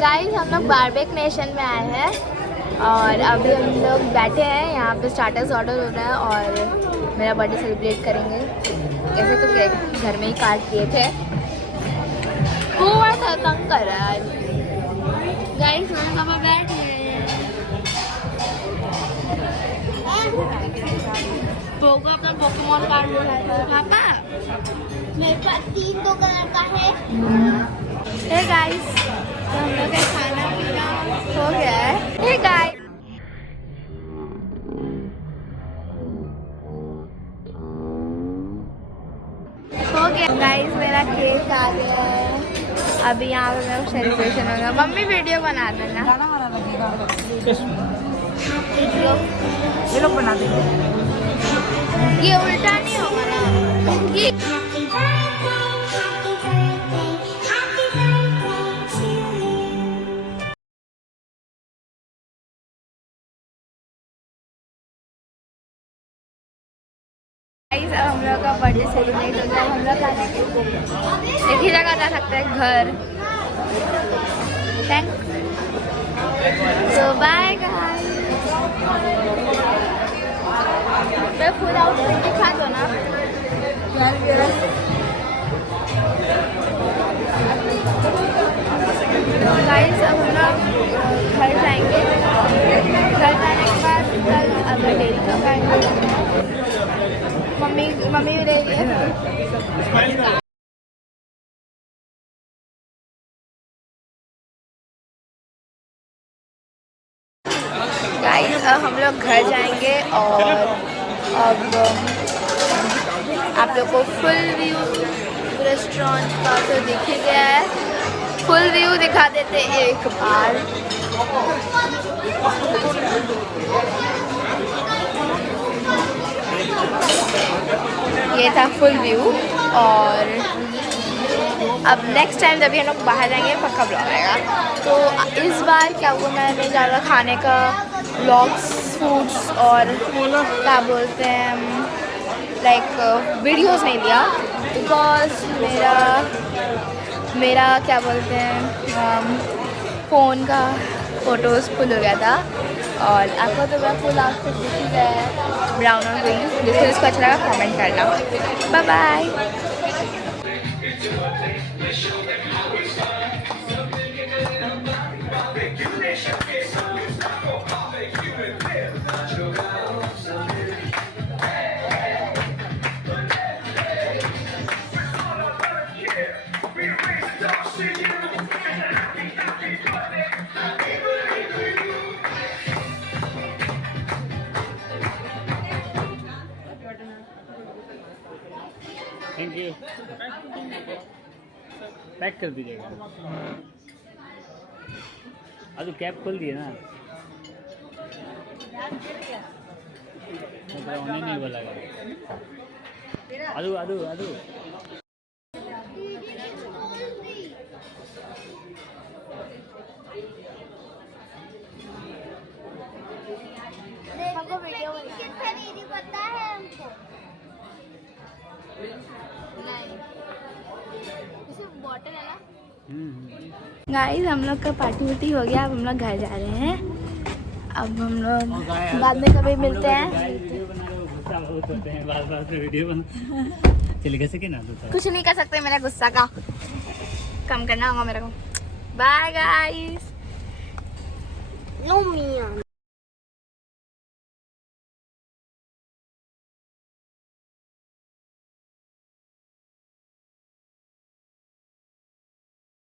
Guys हम लोग बारबेक nation में आए हैं और अभी हम लोग बैठे हैं यहाँ पे। स्टार्टर्स ऑर्डर हो रहा है और मेरा बर्थडे सेलिब्रेट करेंगे। ऐसे तो केक घर में ही काट दिए थे। थोड़ा सा तंग कर रहा है गाइस। हम लोग बैठ गए पोगा अपना पोकेमॉन कार्ड दिखाया पापा। मेरे पास 3 कलर का है। हे गाइस, तो हम लोग का खाना पीना हो गया है। हे गाइस, हो गया गाइस, मेरा केक आ गया है। अभी यहाँ पे मेरा सेलिब्रेशन होगा। मम्मी वीडियो बना देना। ये लोग बना देंगे। ये उल्टा नहीं होगा ना ये। अब हम लोग का बर्थडे सेलिब्रेट हो गया। हम लोग एक ही जगह जा सकते हैं, घर। Thank so bye guys. मैं फुल आउटफिट दिखा दो ना गाइस। अब हम लोग घर जाएंगे। घर जाने के बाद कल अगर डेली का खाएंगे। मम्मी भी ले रही है। गाइस अब हम लोग घर जाएंगे और अब आप लोग को फुल व्यू रेस्टोरेंट का तो दिख ही गया है। फुल व्यू दिखा देते एक बार। ये था फुल व्यू। और अब नेक्स्ट टाइम जब भी हम लोग बाहर जाएंगे पक्का ब्लॉग आएगा। तो इस बार क्या हुआ, मैंने ज़्यादा खाने का ब्लॉग्स, फूड्स और क्या बोलते हैं लाइक वीडियोस नहीं लिया। बिकॉज मेरा क्या बोलते हैं फ़ोन का फ़ोटोज़ फुल हो गया था। और आपको तो मैं फुल आउटफिट दिख ही गया है, ब्राउन और ग्रीन। जिसको अच्छा लगा कमेंट करना। Bye bye. Thank you. Pack कर दीजिएगा। अभी कैप खोल दिए ना, उन्हें नहीं बोला गया। अदू अदू अदू हमको वीडियो पता है हमको। बॉटल है ना। गाइस हम लोग का पार्टी वार्टी हो गया। अब हम लोग घर जा रहे हैं। अब हम लोग बाद में कभी मिलते हैं। कुछ नहीं कर सकते, मेरा गुस्सा का कम करना होगा मेरे को। Bye guys. नो मियां।